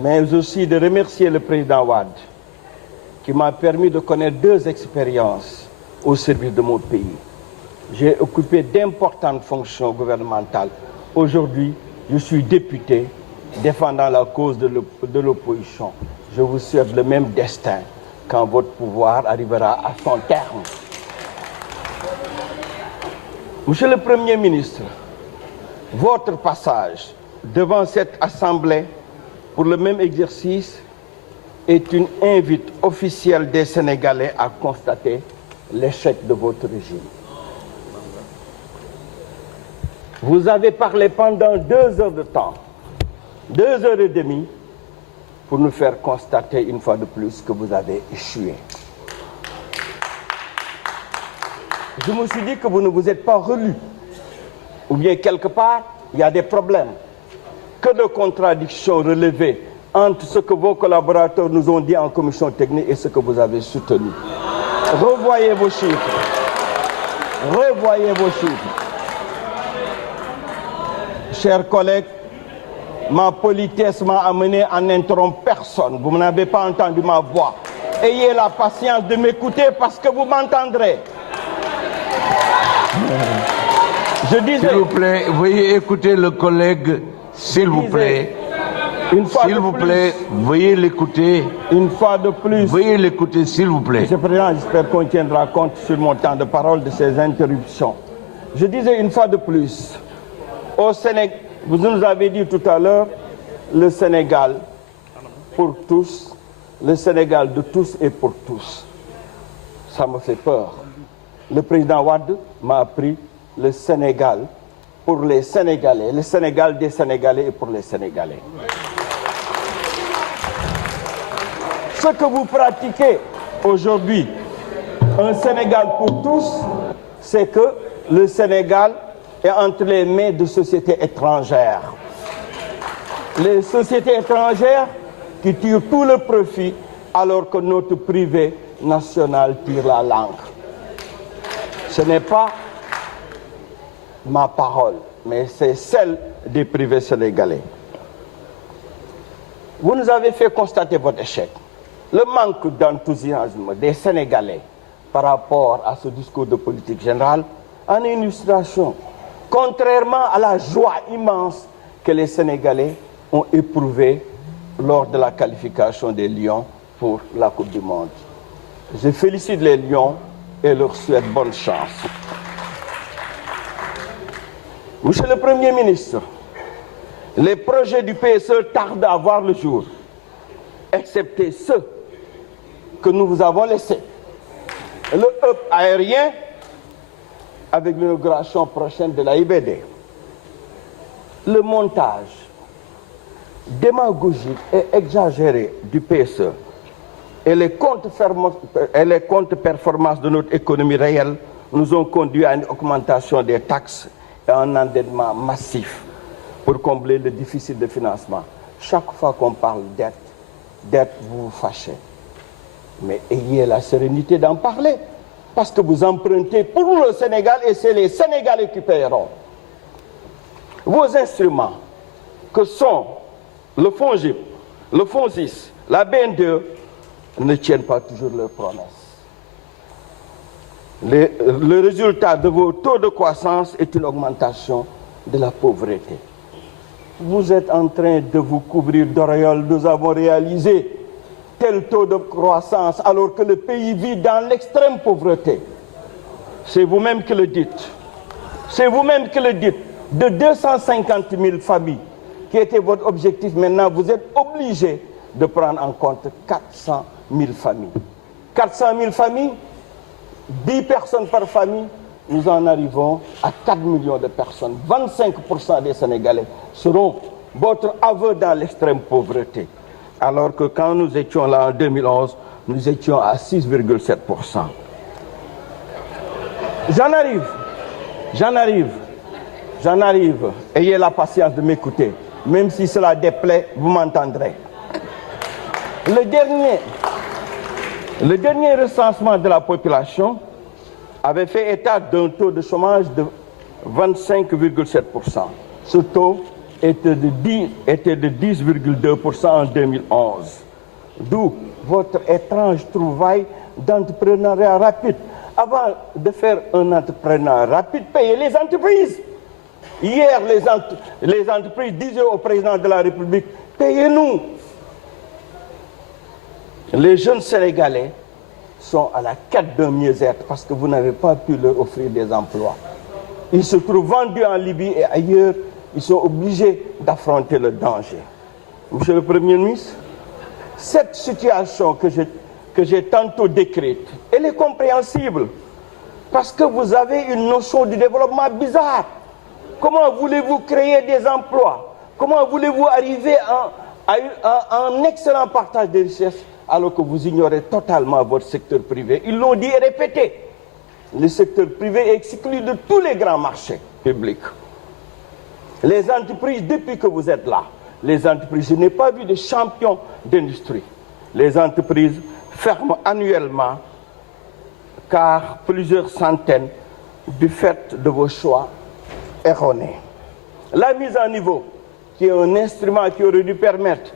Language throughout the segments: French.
mais aussi de remercier le président Wade, qui m'a permis de connaître 2 expériences au service de mon pays. J'ai occupé d'importantes fonctions gouvernementales. Aujourd'hui, je suis député défendant la cause de l'opposition. Je vous souhaite le même destin quand votre pouvoir arrivera à son terme. Monsieur le Premier ministre, votre passage devant cette Assemblée pour le même exercice est une invite officielle des Sénégalais à constater l'échec de votre régime. Vous avez parlé pendant 2 heures de temps, 2 heures et demie, pour nous faire constater une fois de plus que vous avez échoué. Je me suis dit que vous ne vous êtes pas relu, ou bien quelque part, il y a des problèmes. Que de contradictions relevées entre ce que vos collaborateurs nous ont dit en commission technique et ce que vous avez soutenu. Revoyez vos chiffres. Revoyez vos chiffres. Chers collègues, ma politesse m'a amené à n'interrompre personne. Vous n'avez pas entendu ma voix. Ayez la patience de m'écouter parce que vous m'entendrez. Je disais... S'il vous plaît, veuillez écouter le collègue, s'il vous plaît. S'il vous plaît, veuillez l'écouter. Une fois de plus. Veuillez l'écouter, s'il vous plaît. Monsieur le Président, j'espère qu'on tiendra compte sur mon temps de parole de ces interruptions. Je disais une fois de plus, au Sénégal, vous nous avez dit tout à l'heure, le Sénégal pour tous, le Sénégal de tous et pour tous. Ça me fait peur. Le président Wade m'a appris le Sénégal pour les Sénégalais, le Sénégal des Sénégalais et pour les Sénégalais. Ce que vous pratiquez aujourd'hui, un Sénégal pour tous, c'est que le Sénégal est entre les mains de sociétés étrangères. Les sociétés étrangères qui tirent tout le profit alors que notre privé national tire la langue. Ce n'est pas ma parole, mais c'est celle des privés sénégalais. Vous nous avez fait constater votre échec. Le manque d'enthousiasme des Sénégalais par rapport à ce discours de politique générale en est une illustration. Contrairement à la joie immense que les Sénégalais ont éprouvée lors de la qualification des Lions pour la Coupe du Monde. Je félicite les Lions et leur souhaite bonne chance. Monsieur le Premier ministre, les projets du PSE tardent à voir le jour, excepté ceux que nous vous avons laissés. Le hub aérien avec l'inauguration prochaine de la IBD. Le montage démagogique et exagéré du PSE et les comptes performances de notre économie réelle nous ont conduit à une augmentation des taxes et un endettement massif pour combler le déficit de financement. Chaque fois qu'on parle dette, vous vous fâchez. Mais ayez la sérénité d'en parler, parce que vous empruntez pour le Sénégal et c'est les Sénégalais qui paieront. Vos instruments, que sont le FONGIP, le FONSIS, la BNDE, ne tiennent pas toujours leurs promesses. Le résultat de vos taux de croissance est une augmentation de la pauvreté. Vous êtes en train de vous couvrir d'auréoles. Nous avons réalisé tel taux de croissance alors que le pays vit dans l'extrême pauvreté. C'est vous-même qui le dites. C'est vous-même qui le dites. De 250 000 familles qui était votre objectif, maintenant vous êtes obligé de prendre en compte 400 000 familles. 400 000 familles, 10 personnes par famille, nous en arrivons à 4 millions de personnes. 25% des Sénégalais seront votre aveu dans l'extrême pauvreté. Alors que quand nous étions là en 2011, nous étions à 6,7%. J'en arrive. Ayez la patience de m'écouter. Même si cela déplaît, vous m'entendrez. Le dernier recensement de la population avait fait état d'un taux de chômage de 25,7%. Ce taux était de 10,2% en 2011. D'où votre étrange trouvaille d'entrepreneuriat rapide. Avant de faire un entrepreneuriat rapide, payez les entreprises. Hier, les entreprises disaient au président de la République, payez-nous. Les jeunes Sénégalais sont à la quête d'un mieux-être parce que vous n'avez pas pu leur offrir des emplois. Ils se trouvent vendus en Libye et ailleurs, ils sont obligés d'affronter le danger. Monsieur le Premier ministre, cette situation que j'ai tantôt décrite, elle est compréhensible parce que vous avez une notion du développement bizarre. Comment voulez-vous créer des emplois? Comment voulez-vous arriver à un excellent partage des richesses alors que vous ignorez totalement votre secteur privé? Ils l'ont dit et répété. Le secteur privé est exclu de tous les grands marchés publics. Les entreprises, depuis que vous êtes là, les entreprises, je n'ai pas vu de champions d'industrie. Les entreprises ferment annuellement car plusieurs centaines du fait de vos choix erronés. La mise à niveau, qui est un instrument qui aurait dû permettre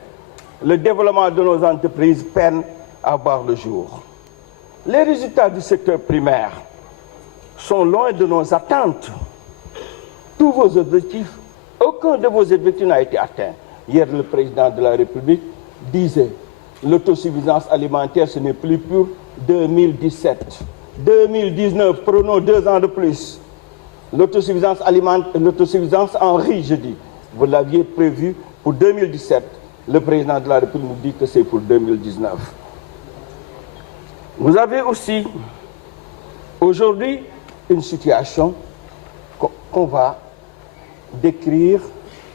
le développement de nos entreprises, peine à voir le jour. Les résultats du secteur primaire sont loin de nos attentes. Tous vos objectifs, aucun de vos objectifs n'a été atteint. Hier, le président de la République disait l'autosuffisance alimentaire, ce n'est plus pour 2017. 2019, prenons 2 ans de plus. L'autosuffisance en riz, je dis, vous l'aviez prévu pour 2017. Le président de la République nous dit que c'est pour 2019. Vous avez aussi aujourd'hui une situation qu'on va décrire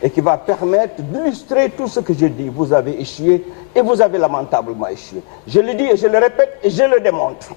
et qui va permettre d'illustrer tout ce que je dis. Vous avez échoué et vous avez lamentablement échoué. Je le dis et je le répète et je le démontre.